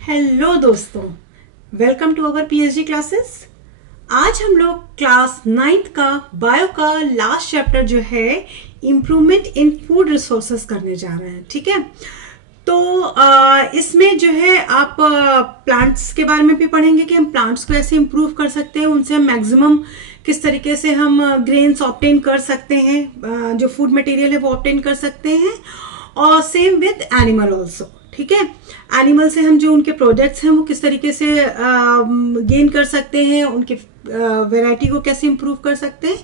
Hello दोस्तों, welcome to our PhD classes. आज हम लोग क्लास 9th का बायो का लास्ट चैप्टर जो है इम्प्रूवमेंट इन फूड रिसोर्सेस करने जा रहे हैं। ठीक है, तो इसमें जो है आप प्लांट्स के बारे में भी पढ़ेंगे कि हम प्लांट्स को ऐसे इम्प्रूव कर सकते हैं, उनसे हम मैक्सिमम किस तरीके से हम ग्रेन्स ऑब्टेन कर सकते हैं, जो फूड मटेरियल है वो ऑब्टेन कर सकते हैं। और सेम विद एनिमल ऑल्सो। ठीक है, एनिमल से हम जो उनके प्रोडक्ट्स हैं वो किस तरीके से गेन कर सकते हैं, उनके वैरायटी को कैसे इम्प्रूव कर सकते हैं,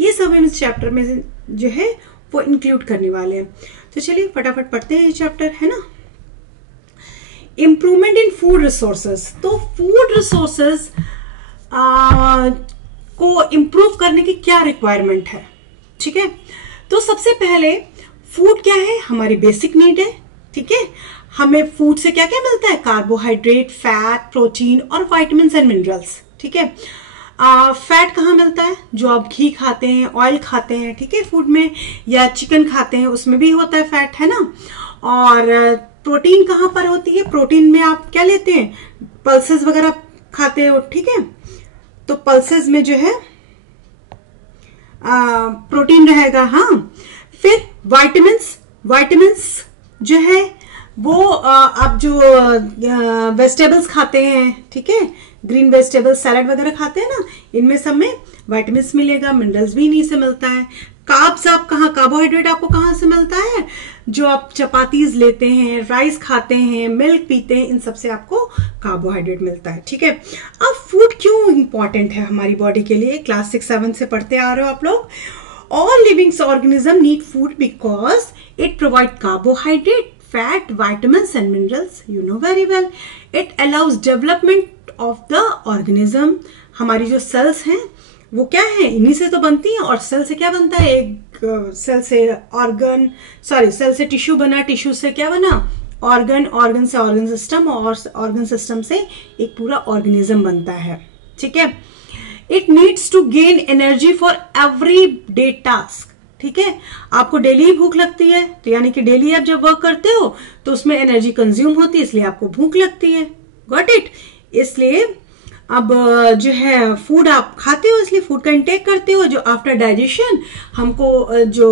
ये सब हम इस चैप्टर में जो है वो इंक्लूड करने वाले हैं। तो चलिए फटाफट पढ़ते हैं ये चैप्टर, है ना। Improvement in food resources. तो फूड रिसोर्सेज को इम्प्रूव करने की क्या रिक्वायरमेंट है। ठीक है, तो सबसे पहले फूड क्या है, हमारी बेसिक नीड है। ठीक है, हमें फूड से क्या क्या मिलता है, कार्बोहाइड्रेट, फैट, प्रोटीन और विटामिन्स एंड मिनरल्स। ठीक है, फैट कहाँ मिलता है, जो आप घी खाते हैं, ऑयल खाते हैं, ठीक है, फूड में, या चिकन खाते हैं उसमें भी होता है फैट, है ना। और प्रोटीन कहाँ पर होती है, प्रोटीन में आप क्या लेते हैं, पल्सेस वगैरह खाते हो। ठीक है, तो पल्सेस में जो है प्रोटीन रहेगा। हाँ, फिर विटामिन्स जो है वो आप जो वेजिटेबल्स खाते हैं, ठीक है, ग्रीन वेजिटेबल्स, सैलड वगैरह खाते हैं ना, इनमें सब में विटामिन्स मिलेगा, मिनरल्स भी इन्हीं से मिलता है। कार्ब्स आप कहाँ, कार्बोहाइड्रेट आपको कहाँ से मिलता है, जो आप चपातीज लेते हैं, राइस खाते हैं, मिल्क पीते हैं, इन सब से आपको कार्बोहाइड्रेट मिलता है। ठीक है, अब फूड क्यों इंपॉर्टेंट है हमारी बॉडी के लिए, क्लास 6-7 से पढ़ते आ रहे हो आप लोग। All living organisms need food because it provides carbohydrate, fat, vitamins and minerals. You know very well. It allows development of the organism. हमारी जो सेल्स हैं वो क्या है, इन्हीं से तो बनती हैं। और सेल से क्या बनता है, एक सेल से सेल से टिश्यू बना, टिश्यू से क्या बना, ऑर्गन से ऑर्गन सिस्टम, और ऑर्गन सिस्टम से एक पूरा ऑर्गेनिज्म बनता है। ठीक है, it needs to gain energy for every day task. ठीक है, आपको डेली ही भूख लगती है, तो यानी कि डेली आप जब वर्क करते हो तो उसमें एनर्जी कंज्यूम होती है, इसलिए आपको भूख लगती है। Got it. इसलिए अब जो है फूड आप खाते हो, इसलिए फूड का इंटेक करते हो, जो आफ्टर डाइजेशन हमको जो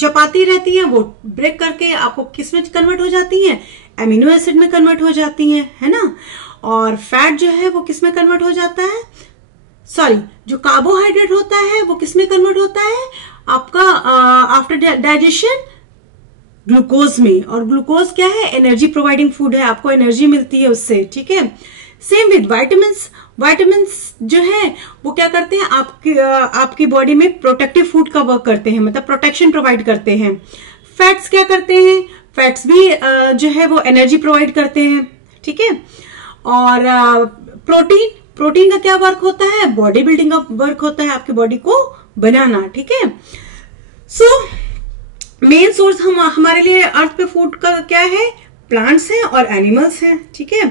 चपाती रहती है वो ब्रेक करके आपको किस में कन्वर्ट हो जाती है, एमिनो एसिड में कन्वर्ट हो जाती है ना। और फैट जो है वो किस में कन्वर्ट हो जाता है, जो कार्बोहाइड्रेट होता है वो किसमें कन्वर्ट होता है, आपका आफ्टर डाइजेशन ग्लूकोज में। और ग्लूकोज क्या है, एनर्जी प्रोवाइडिंग फूड है, आपको एनर्जी मिलती है उससे। ठीक है, सेम विद विटामिन्स जो है वो क्या करते हैं, आपकी बॉडी में प्रोटेक्टिव फूड का वर्क करते हैं, मतलब प्रोटेक्शन प्रोवाइड करते हैं। फैट्स क्या करते हैं, फैट्स भी जो है वो एनर्जी प्रोवाइड करते हैं। ठीक है, और प्रोटीन का क्या वर्क होता है, बॉडी बिल्डिंग का वर्क होता है, आपकी बॉडी को बनाना। ठीक है, सो मेन सोर्स हमारे लिए अर्थ पे फूड का क्या है, प्लांट्स हैं और एनिमल्स हैं। ठीक है,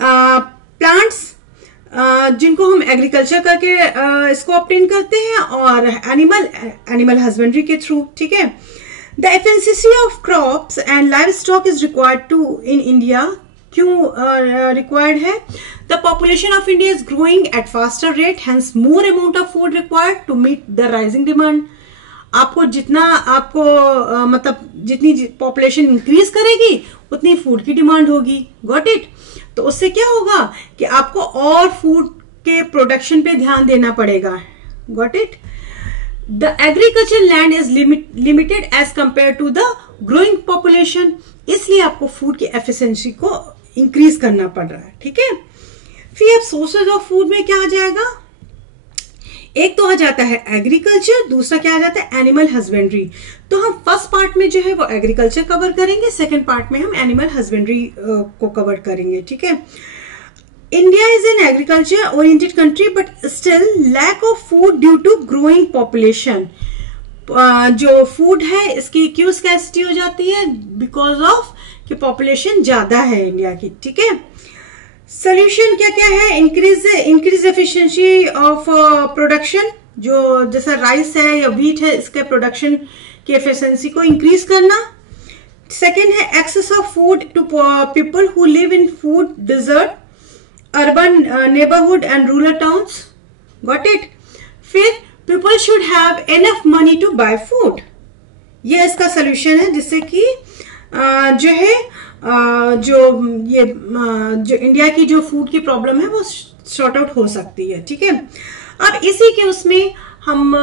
प्लांट्स जिनको हम एग्रीकल्चर करके इसको ऑब्टेन करते हैं, और एनिमल हस्बेंड्री के थ्रू। ठीक है, the efficiency of crops and livestock is required to in India. क्यों रिक्वायर्ड है, the population of India is growing at faster rate, hence more amount of food required to meet the rising demand. मतलब जितनी population increase करेगी उतनी food की demand होगी। Got it. तो उससे क्या होगा कि आपको और फूड के प्रोडक्शन पे ध्यान देना पड़ेगा। Got it. The agriculture land is limited as compare to the growing population, इसलिए आपको फूड की एफिशिएंसी को इंक्रीज करना पड़ रहा है। ठीक है, फिर अब सोर्सेज ऑफ फूड में क्या आ जाएगा, एक तो आ जाता है एग्रीकल्चर, दूसरा क्या आ जाता है, एनिमल हस्बेंड्री। तो हम फर्स्ट पार्ट में जो है वो एग्रीकल्चर कवर करेंगे, सेकंड पार्ट में हम एनिमल हस्बेंड्री को कवर करेंगे। ठीक है, India is an agriculture oriented country but still lack of food due to growing population. जो फूड है इसकी क्यों स्कैसिटी हो जाती है, बिकॉज ऑफ कि पॉपुलेशन ज्यादा है इंडिया की। ठीक है, सोल्यूशन क्या क्या है, इंक्रीज एफिशिएंसी ऑफ प्रोडक्शन, जो जैसा राइस है या व्हीट है इसके प्रोडक्शन की एफिशिएंसी को इंक्रीज करना। सेकेंड है access of food to people who live in food desert, urban neighbourhood and rural towns, got it. फिर people should have enough money to buy food, ये इसका सोल्यूशन है जिससे कि जो है जो इंडिया की जो फूड की प्रॉब्लम है वो सॉर्ट आउट हो सकती है, ठीक है। अब इसी के उसमें हम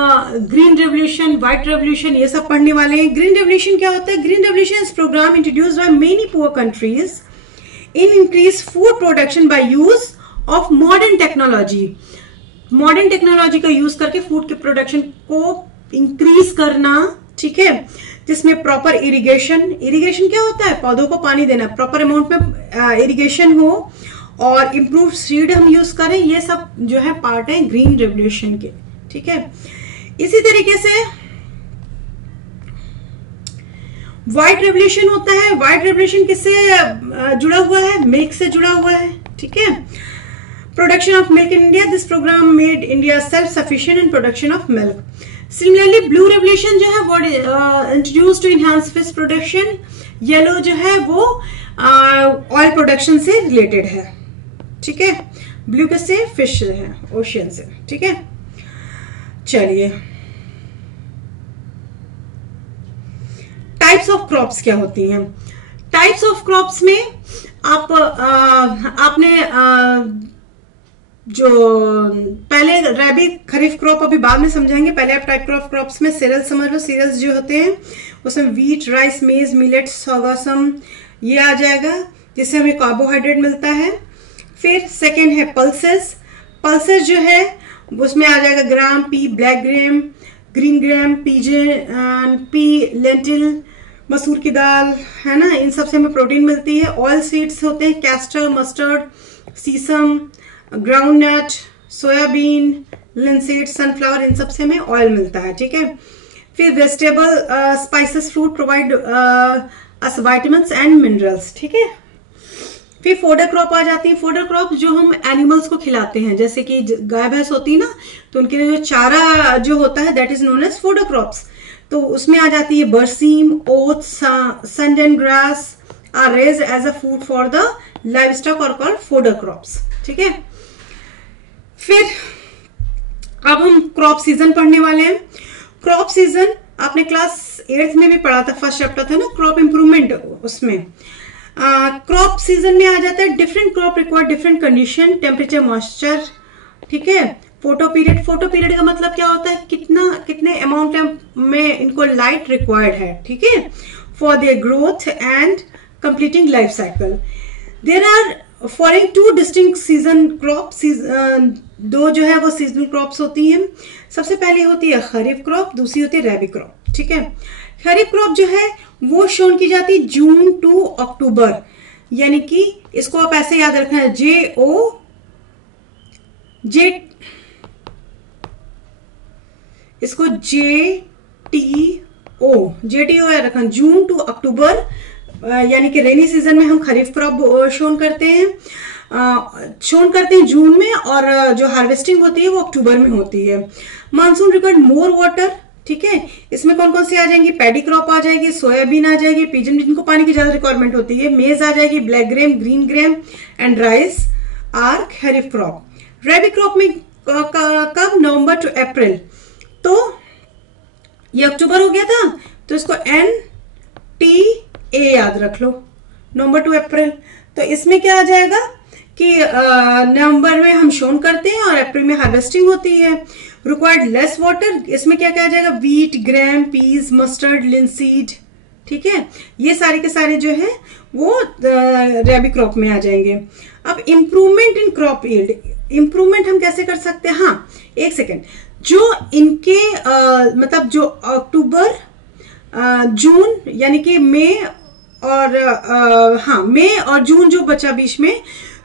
ग्रीन रेवोल्यूशन, व्हाइट रेवोल्यूशन ये सब पढ़ने वाले हैं। ग्रीन रेवोल्यूशन क्या होता है? Green revolution is programme introduced by many poor countries in increase food production by use of modern technology. Modern technology का यूज करके फूड के प्रोडक्शन को इंक्रीज करना, ठीक है, जिसमें प्रॉपर इरिगेशन, इरिगेशन क्या होता है? पौधों को पानी देना, प्रॉपर अमाउंट में इरिगेशन हो और इम्प्रूव सीड हम यूज करें, ये सब जो है पार्ट है ग्रीन रेवोल्यूशन के, ठीक है। इसी तरीके से व्हाइट रेवोल्यूशन होता है। व्हाइट रेवोल्यूशन किससे जुड़ा हुआ है? मिल्क से जुड़ा हुआ है, ठीक है। Production of milk in India, this programme made India self sufficient in production of milk. Similarly blue revolution जो है वो introduce to enhance fish production. Yellow जो है वो ऑयल प्रोडक्शन से रिलेटेड है, ठीक है। ब्लू किससे? फिश है, ओशियन से, ठीक है। चलिए, टाइप्स ऑफ क्रॉप्स क्या होती हैं? टाइप्स ऑफ क्रॉप्स में आपने जो पहले रबी खरीफ क्रॉप अभी बाद में समझाएंगे, पहले आप टाइप ऑफ क्रॉप्स में सीरियल समझ लो। सीरियल्स जो होते हैं उसमें वीट, राइस, मेज, मिलेट, सोगासम ये आ जाएगा, जिससे हमें कार्बोहाइड्रेट मिलता है। फिर सेकंड है पल्सेस। पल्सेस जो है उसमें आ जाएगा gram, pea, black gram, green gram, pea, lentil, मसूर की दाल, है ना, इन सब से हमें प्रोटीन मिलती है। ऑयल सीड्स होते हैं कैस्टर, मस्टर्ड, सीसम, ग्राउंडनट, सोयाबीन, लिनसीड, सनफ्लावर, इन सब से हमें ऑयल मिलता है, ठीक है। फिर vegetable, spices, fruit provide us vitamins and minerals, ठीक है। फिर फोडर क्रॉप आ जाती है। फोडर क्रॉप जो हम एनिमल्स को खिलाते हैं, जैसे कि गाय भैंस होती है ना, तो उनके लिए जो चारा जो होता है that is known as fodder crops. तो उसमें आ जाती है berseem, oats, Sudan grass are raised as a food for the livestock और कॉल्ड फोडर क्रॉप्स, ठीक है। फिर अब हम क्रॉप सीजन पढ़ने वाले हैं। क्रॉप सीजन आपने क्लास 8th में भी पढ़ा था, फर्स्ट चैप्टर था ना क्रॉप इंप्रूवमेंट, उसमें क्रॉप सीजन में आ जाता है different crop require different condition, temperature, moisture, ठीक है। फोटो पीरियड, फोटो पीरियड का मतलब क्या होता है? कितने अमाउंट में इनको लाइट रिक्वायर्ड है, ठीक है, for their growth and completing life cycle. There are following two distinct season crop, दो जो है वो सीजनल क्रॉप्स होती हैं। सबसे पहले होती है खरीफ क्रॉप, दूसरी होती है रबी क्रॉप, ठीक है। खरीफ क्रॉप जो है वो शोन की जाती है जून टू अक्टूबर, यानी कि इसको आप ऐसे याद रखना है, इसको JTO याद रखना, जून टू अक्टूबर, यानी कि रेनी सीजन में हम खरीफ क्रॉप शोन करते हैं जून में, और जो हार्वेस्टिंग होती है वो अक्टूबर में होती है। मानसून रिक्वायर्ड मोर वाटर, ठीक है। इसमें कौन कौन सी आ जाएंगी? पैडी क्रॉप आ जाएगी, सोयाबीन आ जाएगी, पिजन जिनको पानी की ज्यादा रिक्वायरमेंट होती है, मेज आ जाएगी, black gram, green gram and rice are kharif crop. Rabi crop में कब? November to April. तो ये अक्टूबर हो गया था, तो इसको NTA याद रख लो, नवंबर टू अप्रैल। तो इसमें क्या आ जाएगा कि नवंबर में हम शोन करते हैं और अप्रैल में हार्वेस्टिंग होती है। रिक्वायर्ड लेस वाटर, इसमें क्या क्या आ जाएगा? वीट, ग्राम, पीज, मस्टर्ड, लिनसीड, ठीक है। ये सारे के सारे जो है वो रबी क्रॉप में आ जाएंगे। अब improvement in crop yield, improvement हम कैसे कर सकते हैं? हाँ, एक सेकेंड, जो इनके मतलब जो अक्टूबर, जून, यानी कि मई और जून जो बचा बीच में,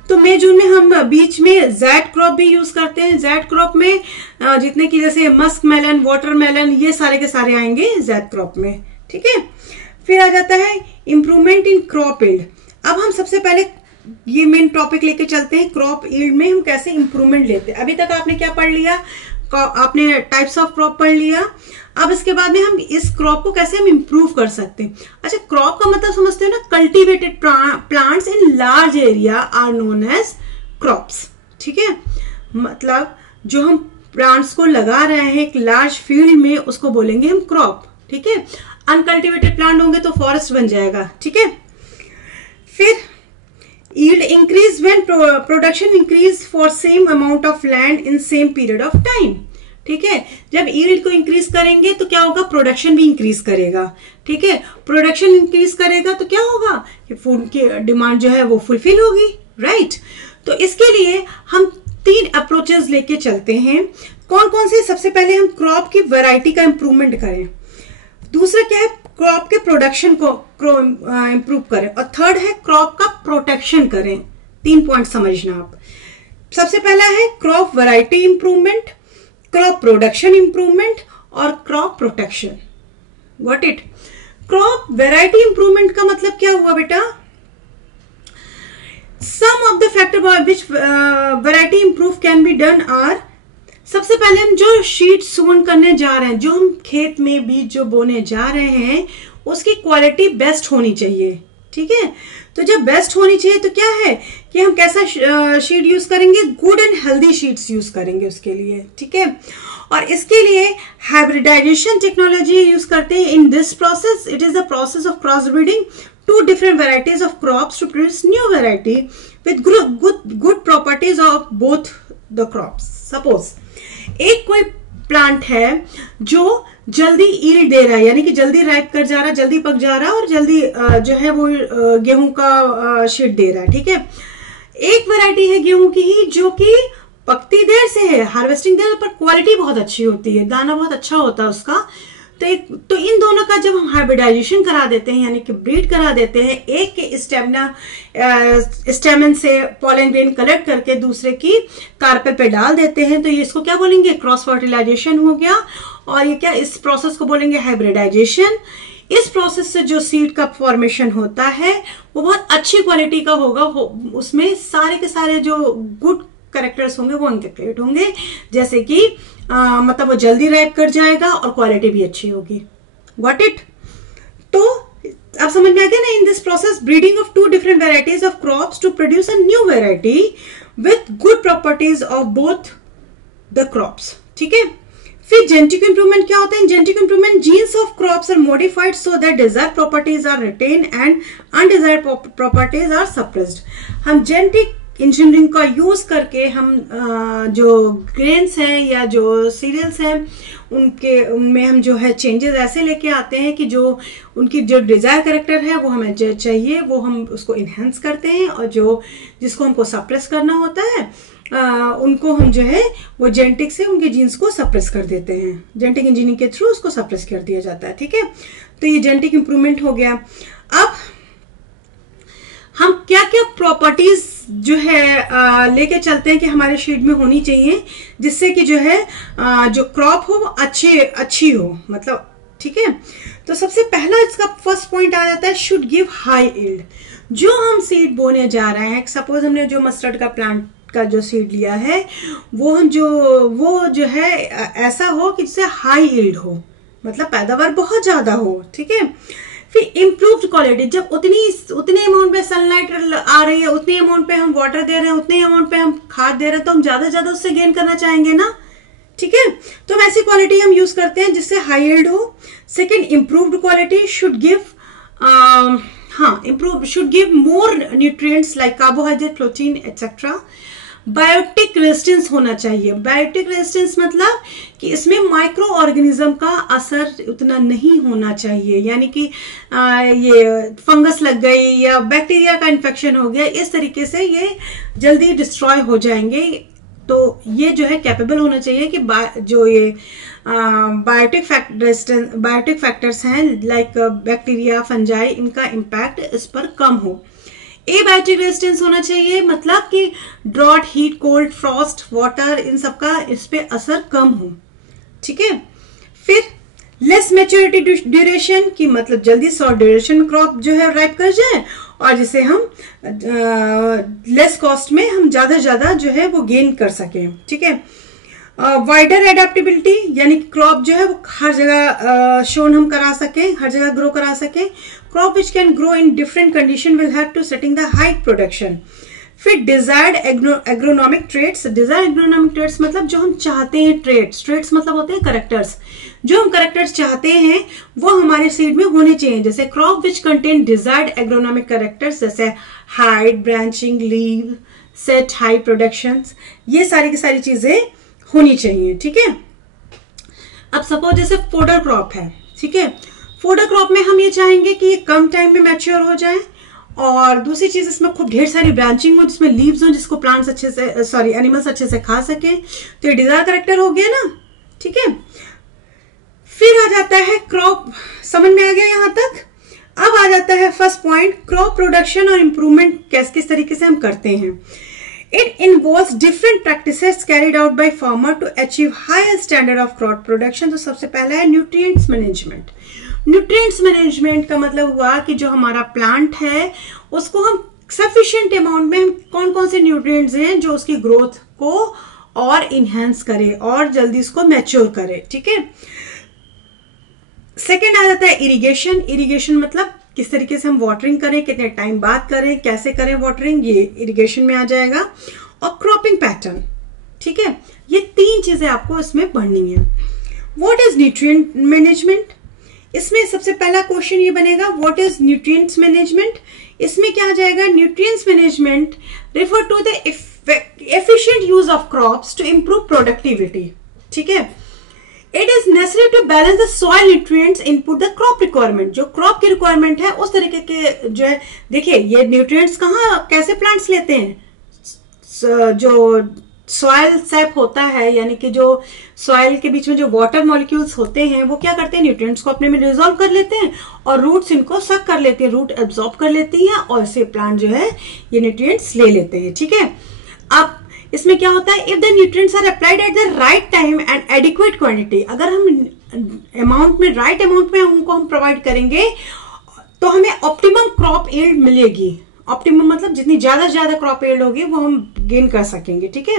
तो मई जून में हम बीच में जैड क्रॉप भी यूज करते हैं। जैड क्रॉप में जितने की जैसे मस्क मेलन, वाटरमेलन, ये सारे के सारे आएंगे जैड क्रॉप में, ठीक है। फिर आ जाता है इम्प्रूवमेंट इन क्रॉप यील्ड। अब हम सबसे पहले ये मेन टॉपिक लेके चलते हैं, क्रॉप यील्ड में हम कैसे इंप्रूवमेंट लेते हैं। अभी तक आपने क्या पढ़ लिया? आपने टाइप्स ऑफ क्रॉप पढ़ लिया। अब इसके बाद में हम इस क्रॉप को कैसे हम इंप्रूव कर सकते हैं। अच्छा, क्रॉप का मतलब समझते हो ना, cultivated plants in large area are known as crops. ठीक है, मतलब जो हम प्लांट्स को लगा रहे हैं एक लार्ज फील्ड में, उसको बोलेंगे हम क्रॉप। ठीक है, अनकल्टिवेटेड प्लांट होंगे तो फॉरेस्ट बन जाएगा। ठीक है, फिर yield increase when production increase for same amount of land in same period of time। ठीक है, जब yield को इंक्रीज करेंगे तो क्या होगा, प्रोडक्शन भी इंक्रीज करेगा। ठीक है, प्रोडक्शन इंक्रीज करेगा तो क्या होगा कि फूड की डिमांड जो है वो फुलफिल होगी, राइट। तो इसके लिए हम 3 अप्रोचेस लेके चलते हैं। कौन कौन से, सबसे पहले हम क्रॉप की वैरायटी का इंप्रूवमेंट करें, दूसरा क्या है क्रॉप के प्रोडक्शन को इंप्रूव करें, और थर्ड है क्रॉप का प्रोटेक्शन करें। 3 पॉइंट समझना आप। सबसे पहला है crop variety improvement, crop production improvement और crop protection. Got it. Crop variety improvement का मतलब क्या हुआ बेटा, some of the factor by which variety improve can be done are, सबसे पहले हम जो सीड सोन करने जा रहे हैं, जो हम खेत में बीज जो बोने जा रहे हैं, उसकी क्वालिटी बेस्ट होनी चाहिए। ठीक है, तो जब बेस्ट होनी चाहिए तो क्या है कि हम कैसा सीड यूज करेंगे, good and healthy seeds use करेंगे उसके लिए। ठीक है, और इसके लिए हाइब्रिडाइजेशन टेक्नोलॉजी यूज करते हैं। In this process it is the process of cross breeding 2 different varieties of crops to produce new variety with good properties of both the crops। Suppose एक कोई प्लांट है जो जल्दी ईल्ड दे रहा है, यानी कि जल्दी राइप कर जा रहा है, जल्दी पक जा रहा है और जल्दी जो है वो गेहूं का शीट दे रहा है। ठीक है, एक वैरायटी है गेहूं की ही जो कि पकती देर से है, हार्वेस्टिंग देर पर क्वालिटी बहुत अच्छी होती है, दाना बहुत अच्छा होता है उसका। तो इन दोनों का जब हम हाइब्रिडाइजेशन करा देते हैं, यानी कि ब्रीड करा देते हैं, एक के स्टेमन से पॉलन ग्रेन कलेक्ट करके दूसरे की कार्पेल पे डाल देते हैं, तो ये इसको क्या बोलेंगे, क्रॉस फर्टिलाइजेशन हो गया। और ये क्या, इस प्रोसेस को बोलेंगे हाइब्रिडाइजेशन। इस प्रोसेस से जो सीड का फॉर्मेशन होता है वो बहुत अच्छी क्वालिटी का होगा, उसमें सारे के सारे जो गुड कैरेक्टर्स होंगे वो इंक्लूड होंगे, जैसे कि मतलब वो जल्दी राइप कर जाएगा और क्वालिटी भी अच्छी होगी। Got it. तो अब समझ में आ गया ना, in this process breeding of 2 different varieties of crops to produce a new variety with good properties of both the crops। ठीक है, फिर जेनेटिक इंप्रूवमेंट क्या होता है, genetic improvement genes of crops are modified so that desired properties are retained and undesired properties are suppressed. हम genetic engineering का use करके हम जो ग्रेन्स हैं या जो सीरियल्स हैं उनमें हम जो है चेंजेस ऐसे लेके आते हैं कि जो उनकी जो डिजायर कैरेक्टर है वो हमें जो चाहिए वो हम उसको इनहेंस करते हैं, और जो जिसको हमको सप्रेस करना होता है उनको हम जो है वो जेनेटिक से उनके जीन्स को सप्रेस कर देते हैं, जेनेटिक इंजीनियरिंग के थ्रू उसको सप्रेस कर दिया जाता है। ठीक है, तो ये जेनेटिक इंप्रूवमेंट हो गया। अब हम क्या क्या प्रॉपर्टीज जो है लेके चलते हैं कि हमारे शीट में होनी चाहिए, जिससे कि जो है जो क्रॉप हो वो अच्छी हो, मतलब। ठीक है, तो सबसे पहला इसका फर्स्ट पॉइंट आ जाता है शुड गिव हाई यील्ड। जो हम सीड बोने जा रहे हैं, सपोज हमने जो मस्टर्ड का प्लांट का जो सीड लिया है वो जो है ऐसा हो कि जिससे हाई यील्ड हो, मतलब पैदावार बहुत ज्यादा हो। ठीक है, फिर इम्प्रूव्ड क्वालिटी, जब उतने अमाउंट पे सनलाइट आ रही है, उतने अमाउंट पे हम वाटर दे रहे हैं, उतने अमाउंट पे हम खाद दे रहे हैं, तो हम ज्यादा से ज्यादा उससे गेन करना चाहेंगे ना। ठीक है, तो वैसी क्वालिटी हम यूज करते हैं जिससे हाई यील्ड हो। Second, improved quality should give more nutrients like carbohydrate, protein etcetera. Biotic resistance होना चाहिए। बायोटिक रेजिस्टेंस मतलब कि इसमें माइक्रो ऑर्गेनिज्म का असर उतना नहीं होना चाहिए, यानी कि ये फंगस लग गई या बैक्टीरिया का इन्फेक्शन हो गया, इस तरीके से ये जल्दी डिस्ट्रॉय हो जाएंगे। तो ये जो है कैपेबल होना चाहिए कि जो ये बायोटिक फैक्टर्स हैं लाइक बैक्टीरिया, फंजाई, इनका इम्पैक्ट इस पर कम हो। एबायोटिक रेजिस्टेंस होना चाहिए, मतलब कि drought, heat, cold, frost, water, इन सब का इस पे असर कम हो। ठीक है, फिर लेस मैच्योरिटी ड्यूरेशन की मतलब जल्दी शॉर्ट ड्यूरेशन में क्रॉप जो है राइप कर जाए, और जिसे हम लेस कॉस्ट में हम ज्यादा जो है वो गेन कर सकें। ठीक है, वाइडर एडेप्टेबिलिटी, यानी क्रॉप जो है वो हर जगह शोन हम करा सके, हर जगह ग्रो करा सके। Crop which can grow in different condition will help to setting the high production. फिर desired agronomic traits, desired agronomic traits मतलब जो हम चाहते हैं, ट्रेट्स मतलब होते हैं करेक्टर्स, जो हम करेक्टर्स चाहते हैं वो हमारे सीड में होने चाहिए। जैसे crop which contain desired agronomic characters, जैसे height, branching, leave, set, high production, ये सारी की सारी चीजें होनी चाहिए। ठीक है, अब सपोज जैसे फोडर क्रॉप है, ठीक है, फोडर क्रॉप में हम ये चाहेंगे कि ये कम टाइम में मैच्योर हो जाए, और दूसरी चीज इसमें खूब ढेर सारी ब्रांचिंग हो, जिसमें लीव्स हो, जिसको प्लांट्स अच्छे से एनिमल्स अच्छे से खा सके, तो ये डिजायर करेक्टर हो गया ना। ठीक है, फिर आ जाता है क्रॉप, समझ में आ गया यहां तक। अब आ जाता है फर्स्ट पॉइंट, क्रॉप प्रोडक्शन और इंप्रूवमेंट किस तरीके से हम करते हैं। It involves different practices carried out by farmer to achieve higher standard of crop production। तो सबसे पहला है न्यूट्रिएंट्स मैनेजमेंट। न्यूट्रिएंट्स मैनेजमेंट का मतलब हुआ कि जो हमारा प्लांट है उसको हम सफिशिएंट अमाउंट में, हम कौन कौन से न्यूट्रिएंट्स हैं जो उसकी ग्रोथ को और इनहेंस करे और जल्दी उसको मैच्योर करे। ठीक है, सेकेंड आ जाता है इरिगेशन। इरिगेशन मतलब किस तरीके से हम वाटरिंग करें, कितने टाइम बाद करें, कैसे करें वाटरिंग, ये इरिगेशन में आ जाएगा। और क्रॉपिंग पैटर्न, ठीक है, ये तीन चीजें आपको इसमें पढ़नी है। व्हाट इज न्यूट्रिएंट मैनेजमेंट, इसमें सबसे पहला क्वेश्चन ये बनेगा, व्हाट इज न्यूट्रिएंट्स मैनेजमेंट। इसमें क्या आ जाएगा, nutrients management refer to the efficient use of crops to improve productivity. ठीक है, it is necessary to balance the soil nutrients input the crop requirement. जो क्रॉप की रिक्वायरमेंट है उस तरीके के जो है, देखिए ये न्यूट्रिएंट्स कहाँ कैसे प्लांट्स लेते हैं, जो सॉइल सैप होता है, यानी कि जो सॉइल के बीच में जो वाटर मॉलिक्यूल्स होते हैं वो क्या करते हैं, न्यूट्रिएंट्स को अपने में रिजॉल्व कर लेते हैं और रूट्स इनको सक कर लेती है, रूट एब्जॉर्ब कर लेती है और इससे प्लांट जो है ये न्यूट्रिएंट्स ले लेते हैं। ठीक है, अब इसमें क्या होता है, if the nutrients are applied at the right time and adequate quantity, अगर हम अमाउंट में, राइट अमाउंट में उनको हम प्रोवाइड करेंगे तो हमें ऑप्टिमम क्रॉप यील्ड मिलेगी। ऑप्टिमम मतलब जितनी ज्यादा से ज्यादा क्रॉप यील्ड होगी वो हम गेन कर सकेंगे। ठीक है,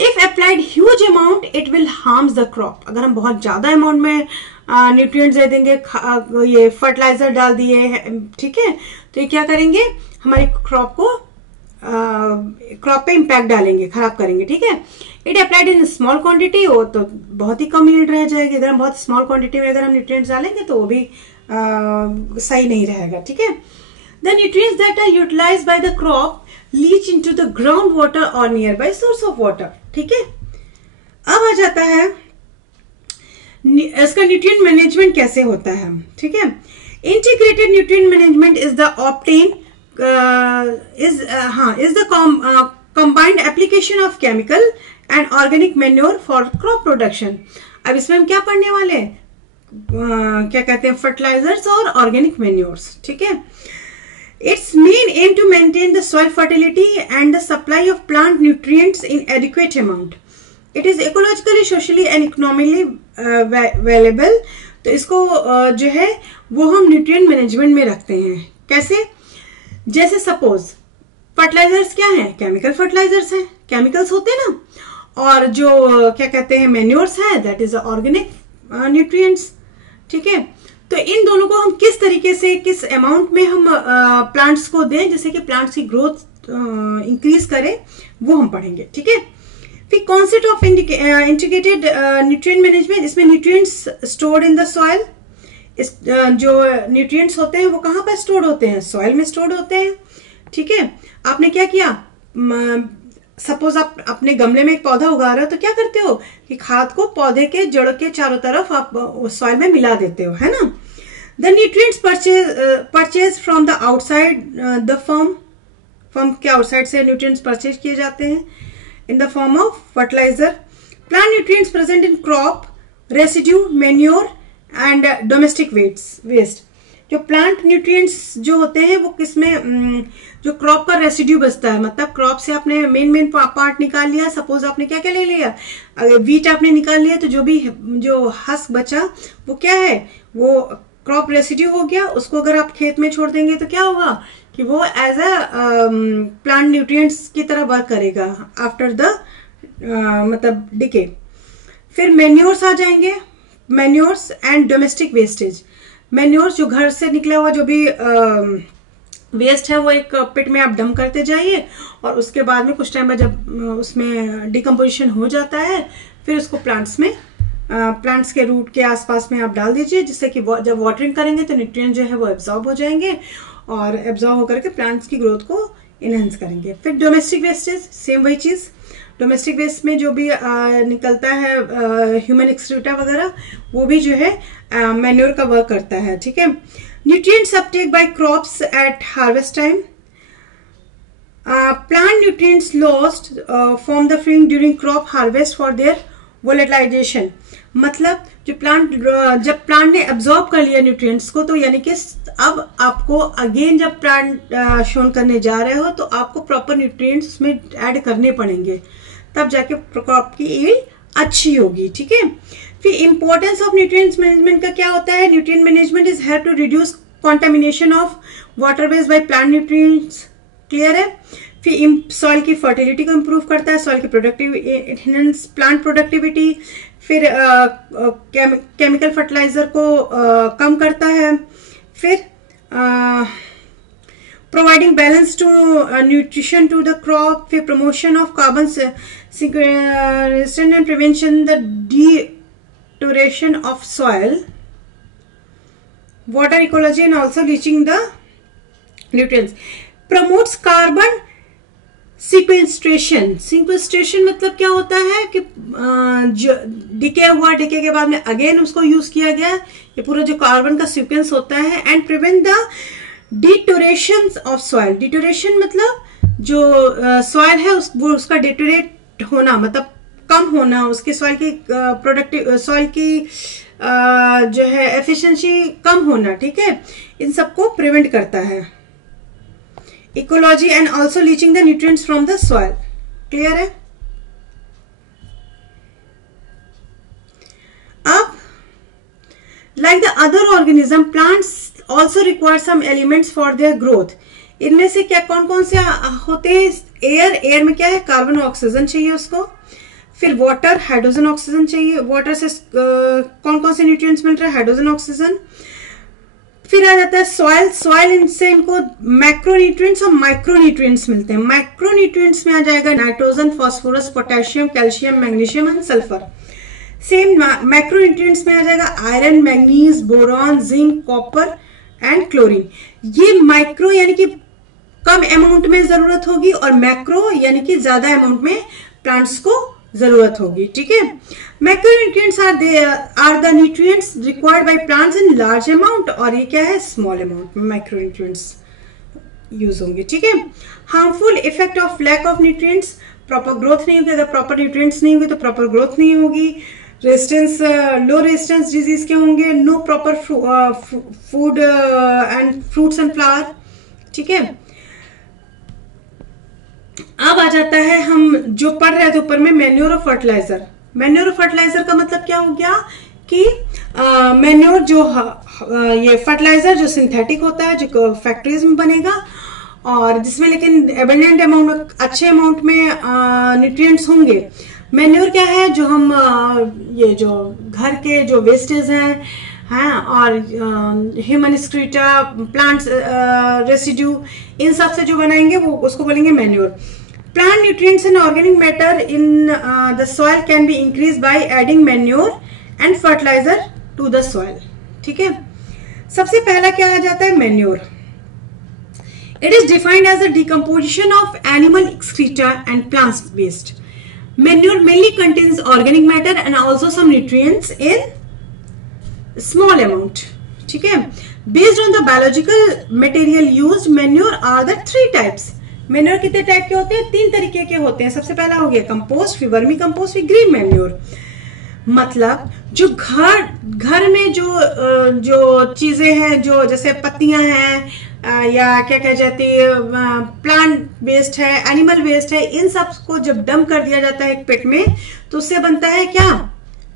if applied huge amount it will harms the crop, अगर हम बहुत ज्यादा अमाउंट में न्यूट्रिएंट्स दे देंगे, ये फर्टिलाइजर डाल दिए, ठीक है, तो ये क्या करेंगे, हमारी क्रॉप को क्रॉप पे इंपैक्ट डालेंगे, खराब करेंगे। ठीक है, it applied in small quantity हो तो बहुत ही कम यील्ड रह जाएगी। अगर हम बहुत स्मॉल क्वांटिटी में अगर हम न्यूट्रिएंट्स डालेंगे तो वो भी सही नहीं रहेगा। ठीक है, the nutrients that are utilised by the crop leach into the ground water और nearby source of water. ठीक है, अब आ जाता है इसका न्यूट्रिएंट मैनेजमेंट कैसे होता है। ठीक है, integrated nutrient management is the obtain is the combined application of chemical and organic manure for crop production। अब इसमें हम क्या पढ़ने वाले हैं, क्या कहते हैं, फर्टिलाइजर्स और ऑर्गेनिक मैन्योर्स। ठीक है, its main aim to maintain the soil fertility and the supply of plant nutrients in adequate amount. It is ecologically, socially and economically available. तो इसको जो है वो हम न्यूट्रिएंट मैनेजमेंट में रखते हैं। कैसे, जैसे सपोज फर्टिलाइजर्स क्या है, केमिकल फर्टिलाइजर्स हैं, केमिकल्स होते हैं ना, और जो क्या कहते हैं मैन्योर्स है, दैट इज ऑर्गेनिक न्यूट्रिएंट्स। ठीक है, तो इन दोनों को हम किस तरीके से, किस अमाउंट में हम प्लांट्स को दें जिससे कि प्लांट्स की ग्रोथ इंक्रीज करे, वो हम पढ़ेंगे। ठीक है, फिर concept of integrated nutrient management, इसमें nutrients stored in the soil, जो न्यूट्रिएंट्स होते हैं वो कहाँ पर स्टोर्ड होते हैं, सॉइल में स्टोर्ड होते हैं। ठीक है, आपने क्या किया, सपोज आप अपने गमले में एक पौधा उगा रहे हो तो क्या करते हो कि खाद को पौधे के जड़ के चारों तरफ आप सॉइल में मिला देते हो, है ना। The nutrients purchase from the outside the farm के आउटसाइड से न्यूट्रिएंट्स परचेज किए जाते हैं in the form of fertiliser. Plant nutrients present in crop residue, manure and domestic waste. जो प्लांट न्यूट्रिएंट्स जो होते हैं वो किसमें, जो क्रॉप का रेसिड्यू बचता है, मतलब क्रॉप से आपने मेन पार्ट निकाल लिया, सपोज आपने क्या क्या ले लिया, अगर वीट आपने निकाल लिया तो जो भी जो हस्क बचा वो क्या है, वो क्रॉप रेसिड्यू हो गया। उसको अगर आप खेत में छोड़ देंगे तो क्या होगा कि वो एज अ प्लांट न्यूट्रिएंट्स की तरह वर्क करेगा आफ्टर द मतलब डिके। फिर मेन्योर्स आ जाएंगे, manures and domestic wastage. Manures जो घर से निकला हुआ जो भी वेस्ट है वो एक पिट में आप डंप करते जाइए, और उसके बाद में कुछ टाइम बाद जब उसमें डिकम्पोजिशन हो जाता है फिर उसको प्लांट्स में, प्लांट्स के रूट के आसपास में आप डाल दीजिए, जिससे कि जब वाटरिंग करेंगे तो न्यूट्रिएंट जो है वो एब्जॉर्ब हो जाएंगे और एब्जॉर्ब होकर के प्लांट्स की ग्रोथ को इनहेंस करेंगे। फिर डोमेस्टिक वेस्टेज, सेम वही चीज। डोमेस्टिक वेस्ट में जो भी निकलता है ह्यूमन एक्सक्रीटा वगैरह, वो भी जो है मैन्योर का वर्क करता है, ठीक है। Nutrients uptake by crops at harvest time. Plant nutrients lost from the field during crop harvest for their volatilisation. मतलब जो प्लांट, जब प्लांट ने एब्जॉर्ब कर लिया न्यूट्रिएंट्स को, तो यानी कि अब आपको अगेन जब प्लांट शोन करने जा रहे हो तो आपको प्रॉपर न्यूट्रिएंट्स उसमें ऐड करने पड़ेंगे, तब जाके क्रॉप की यील्ड अच्छी होगी, ठीक है। फिर इंपॉर्टेंस ऑफ न्यूट्रिएंट्स मैनेजमेंट का क्या होता है? Nutrient management is help to reduce contamination of waterways by plant nutrients, clear है। फिर सॉइल की फर्टिलिटी को इंप्रूव करता है, सॉइल की प्रोडक्टिविटी, प्लांट प्रोडक्टिविटी। फिर केमिकल फर्टिलाइजर को कम करता है। फिर providing balance to nutrition to the crop. फिर promotion of carbon resistance and prevention the deterioration of soil, water ecology and also leaching the nutrients. Promotes carbon sequestration. Sequestration मतलब क्या होता है कि जो डिके हुआ, डिके के बाद में अगेन उसको यूज किया गया, ये पूरा जो कार्बन का सीक्वेंस होता है। And prevent the deterioration of soil. Deterioration मतलब जो सॉइल है वो उसका डिटोरेट होना, मतलब कम होना, उसकी सॉइल की प्रोडक्टिव, सॉइल की जो है एफिशिएंसी कम होना, ठीक है, इन सबको प्रिवेंट करता है। Ecology and also leaching the nutrients from the soil, clear है। अब like the other organism, plants also require some elements for their growth. इनमें से क्या कौन कौन से होते हैं? एयर, एयर में क्या है? कार्बन ऑक्सीजन चाहिए उसको। फिर वाटर, हाइड्रोजन ऑक्सीजन चाहिए। वाटर से कौन कौन से न्यूट्रिएंट्स मिल रहे हैं? Hydrogen oxygen. फिर आ जाता है सॉइल। सॉइल इनसे इनको मैक्रो न्यूट्रिएंट्स और माइक्रो न्यूट्रिएंट्स मिलते हैं। माइक्रो न्यूट्रिएंट्स में आ जाएगा nitrogen, phosphorus, potassium, calcium, magnesium and sulphur. Same macro nutrients में आ जाएगा iron, manganese, boron, zinc, copper and chlorine. ये माइक्रो यानी कि कम अमाउंट में जरूरत होगी, और मैक्रो यानी कि ज्यादा अमाउंट में प्लांट्स को जरूरत होगी, ठीक है। Macronutrients are the nutrients required by plants in large amount, और ये क्या है? स्मॉल अमाउंट में मैक्रोन्यूट्रिएंट्स यूज होंगे, ठीक है। Harmful effect of lack of nutrients, proper growth नहीं होगी। अगर प्रॉपर न्यूट्रिएंट्स नहीं होंगे तो प्रॉपर ग्रोथ नहीं होगी। रेजिस्टेंस, लो रेजिस्टेंस डिजीज के होंगे। No proper food and fruits and flower, ठीक है। अब आ जाता है, हम जो पढ़ रहे थे ऊपर में, मैन्योर और फर्टिलाइजर। मैन्योर और फर्टिलाइजर का मतलब क्या हो गया कि मैन्योर जो ये फर्टिलाइजर जो सिंथेटिक होता है, जो फैक्ट्रीज में बनेगा, और जिसमें लेकिन एबंडेंट अमाउंट में, अच्छे अमाउंट में न्यूट्रिएंट्स होंगे। मैन्योर क्या है? जो हम ये जो घर के जो वेस्टेज हैं, हाँ, और ह्यूमन एक्सक्रीटा, प्लांट्स रेसिड्यू, इन सब से जो बनाएंगे वो उसको बोलेंगे manure. Plant nutrients and organic matter in the soil can be increase by adding manure and fertiliser to the soil, ठीक है। सबसे पहला क्या आ जाता है? Manure. It is defined as the decomposition of animal excreta and plants waste. Manure mainly contains organic matter and also some nutrients in small amount, ठीक है। Based on the biological material used, manure are the 3 types. Manure कितने type के होते हैं? 3 तरीके के होते हैं। सबसे पहला हो गया कंपोस्ट, फिर वर्मी कंपोस्ट, फिर ग्रीन मैन्योर। मतलब जो घर में जो चीजें हैं, जो जैसे पत्तियां हैं या क्या कह जाती है, प्लांट वेस्ट है, एनिमल वेस्ट है, इन सब को जब डंप कर दिया जाता है एक पिट में, तो उससे बनता है क्या?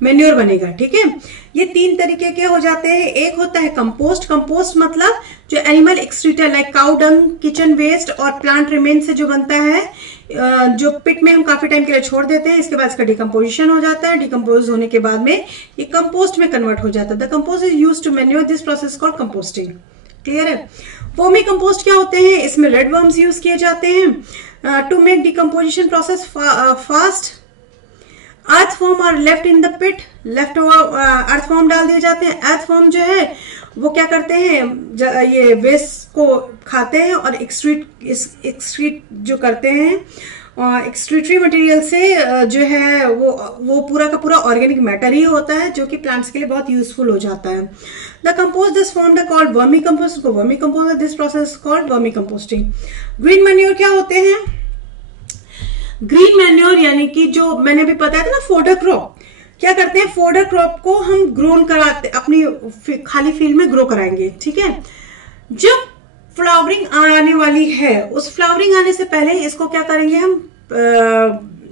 मेन्योर बनेगा। ठीक है, ये 3 तरीके के हो जाते हैं। एक होता है कंपोस्ट। कंपोस्ट मतलब जो animal excreta like cow dung, kitchen waste और प्लांट रिमेन से जो बनता है, जो पिट में हम काफी टाइम के लिए छोड़ देते हैं, इसके बाद इसका डिकम्पोजिशन हो जाता है। डिकम्पोज होने के बाद में ये कंपोस्ट में कन्वर्ट हो जाता है। The compost is used to manure, this process called composting. Clear है। वर्मी कंपोस्ट क्या होते हैं? इसमें रेड वर्म्स यूज किए जाते हैं to make decomposition process fast. Earthworm are left in the pit, left over earthworm डाल दिए जाते हैं। अर्थवॉर्म जो है वो क्या करते हैं, ये वेस्ट को खाते हैं और एक्सक्रीट जो करते हैं, एक्सक्रीटरी मटेरियल से जो है वो पूरा का पूरा ऑर्गेनिक मैटर ही होता है, जो कि प्लांट्स के लिए बहुत यूजफुल हो जाता है। The compost this formed are called vermi compost, को vermi compost, this process called vermi composting. Green manure क्या होते हैं? ग्रीन मैन्योर यानी कि जो मैंने अभी बताया था ना, फोडर क्रॉप। क्या करते हैं, फोडर क्रॉप को हम ग्रोन कराते, अपनी खाली फील्ड में ग्रो कराएंगे। ठीक है, जब फ्लावरिंग आने वाली है, उस फ्लावरिंग आने से पहले इसको क्या करेंगे, हम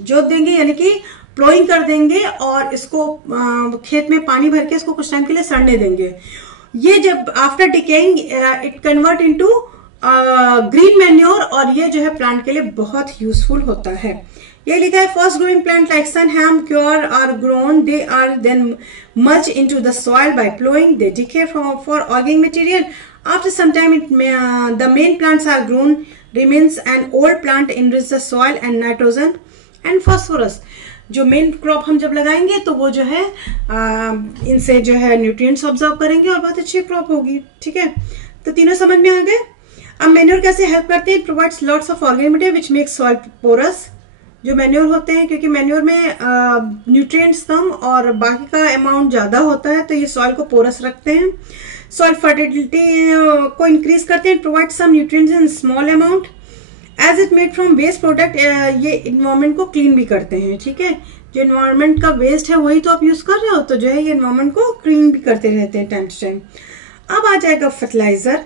जोत देंगे, यानी कि प्लोइंग कर देंगे और इसको खेत में पानी भर के इसको कुछ टाइम के लिए सड़ने देंगे। ये जब after decaying it convert into green manure, और ये जो है प्लांट के लिए बहुत यूजफुल होता है। ये लिखा है first growing plant like sun, hemp, guar are grown, they are then mulch into the soil by ploughing, they decay for organic material. After some time, the main plants are grown, remains an old plant enrich the soil and nitrogen and phosphorus. जो main crop हम जब लगाएंगे तो वो जो है इनसे जो है न्यूट्रिएंट्स ऑब्जर्व करेंगे और बहुत अच्छी क्रॉप होगी। ठीक है, तो तीनों समझ में आ गए। अब मैन्योर कैसे हेल्प करते हैं? It provides lots of organic material which makes soil porous. जो मैन्योर होते हैं, क्योंकि मैन्योर में न्यूट्रिएंट्स कम और बाकी का अमाउंट ज्यादा होता है, तो ये सॉइल को पोरस रखते हैं। सॉइल फर्टिलिटी को इंक्रीज करते हैं। Provide some nutrients in small amount as it made from waste product. ये इन्वायरमेंट को क्लीन भी करते हैं। ठीक है, जो इन्वायरमेंट का वेस्ट है वही तो आप यूज कर रहे हो, तो जो है ये इन्वायरमेंट को क्लीन भी करते रहते हैं टाइम टू टाइम। अब आ जाएगा फर्टिलाइजर।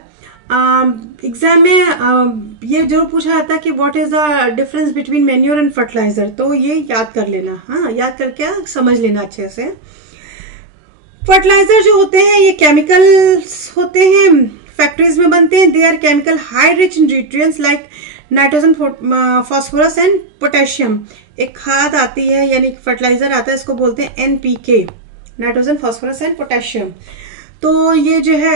एग्जाम में ये जरूर पूछा जाता है कि what is the difference between manure and fertiliser, तो ये याद कर लेना। हाँ, याद करके समझ लेना अच्छे से। फर्टिलाइजर जो होते हैं ये केमिकल्स होते हैं, फैक्ट्रीज में बनते हैं। They are chemical high rich in nutrients like nitrogen, phosphorus and potassium. एक खाद आती है, यानी फर्टिलाइजर आता है, इसको बोलते हैं NPK, nitrogen, phosphorus and potassium. तो ये जो है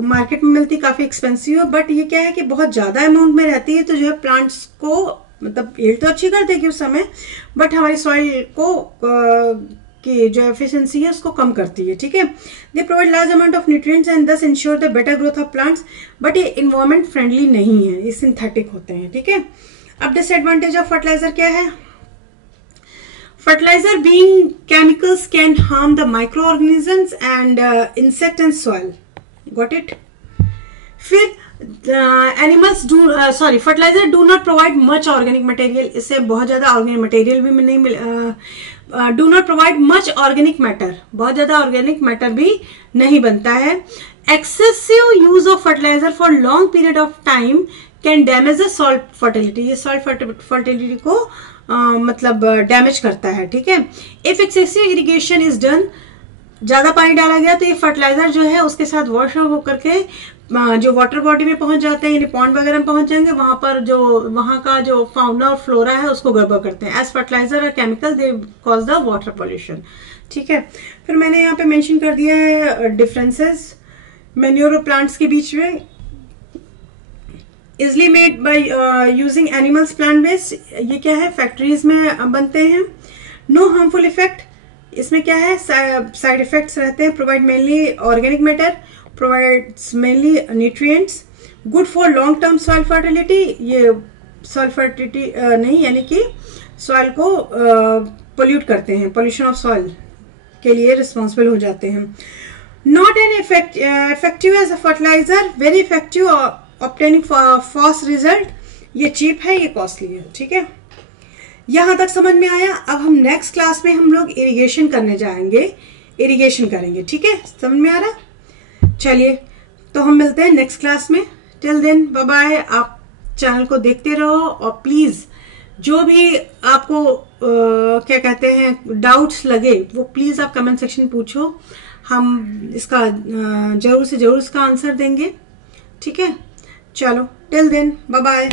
मार्केट में मिलती, काफी एक्सपेंसिव है, बट ये क्या है कि बहुत ज्यादा अमाउंट में रहती है, तो जो है प्लांट्स को मतलब यील्ड तो अच्छी कर देगी उस समय, बट हमारी सॉइल को कि जो एफिशिएंसी है उसको कम करती है। ठीक है, they provide large amount of nutrients and thus ensure the better growth of plants, but ये इन्वायरमेंट फ्रेंडली नहीं है, ये सिंथेटिक होते हैं। ठीक है, अब डिसएडवांटेज ऑफ फर्टिलाइजर क्या है? Fertilizer being chemicals can harm the microorganisms and insect and soil. Got it? फिर animals do fertilizer do not provide much organic material. इससे बहुत ज्यादा organic material भी नहीं मिल do not provide much organic matter. बहुत ज्यादा organic matter भी नहीं बनता है. Excessive use of fertilizer for long period of time can damage the soil fertility. ये soil fertility को मतलब डैमेज करता है। ठीक है, if excessive irrigation is done, ज्यादा पानी डाला गया तो ये फर्टिलाइजर जो है उसके साथ वॉश होकर के जो वाटर बॉडी में पहुंच जाते हैं, यानी पॉन्ड वगैरह में पहुंच जाएंगे, वहां पर जो वहां का जो फाउना और फ्लोरा है उसको गड़बड़ करते हैं। एज फर्टिलाइजर और chemical they cause the water pollution. ठीक है, फिर मैंने यहाँ पे मेंशन कर दिया है डिफरेंसेस मैन्योर और प्लांट्स के बीच में। Easily made by using animals plant based, ये क्या है, फैक्ट्रीज में बनते हैं। नो हार्मफुल इफेक्ट, इसमें क्या है, साइड इफेक्ट्स रहते हैं। Provide mainly organic matter, provides mainly nutrients, good for long term soil fertility, ये सॉइल फर्टिलिटी नहीं, यानी कि सॉइल को पोल्यूट करते हैं, पोल्यूशन ऑफ सॉइल के लिए रिस्पॉन्सिबल हो जाते हैं। Not an effective as a fertiliser, very effective obtaining fast result, ये चीप है, ये कॉस्टली है। ठीक है, यहां तक समझ में आया। अब हम नेक्स्ट क्लास में हम लोग इरिगेशन करने जाएंगे, इरिगेशन करेंगे। ठीक है, समझ में आ रहा? चलिए, तो हम मिलते हैं नेक्स्ट क्लास में। Till then bye bye. आप चैनल को देखते रहो और प्लीज जो भी आपको क्या कहते हैं डाउट्स लगे वो प्लीज आप कमेंट सेक्शन पूछो, हम इसका जरूर से जरूर इसका आंसर देंगे। ठीक है, चलो टिल देन बाय बाय।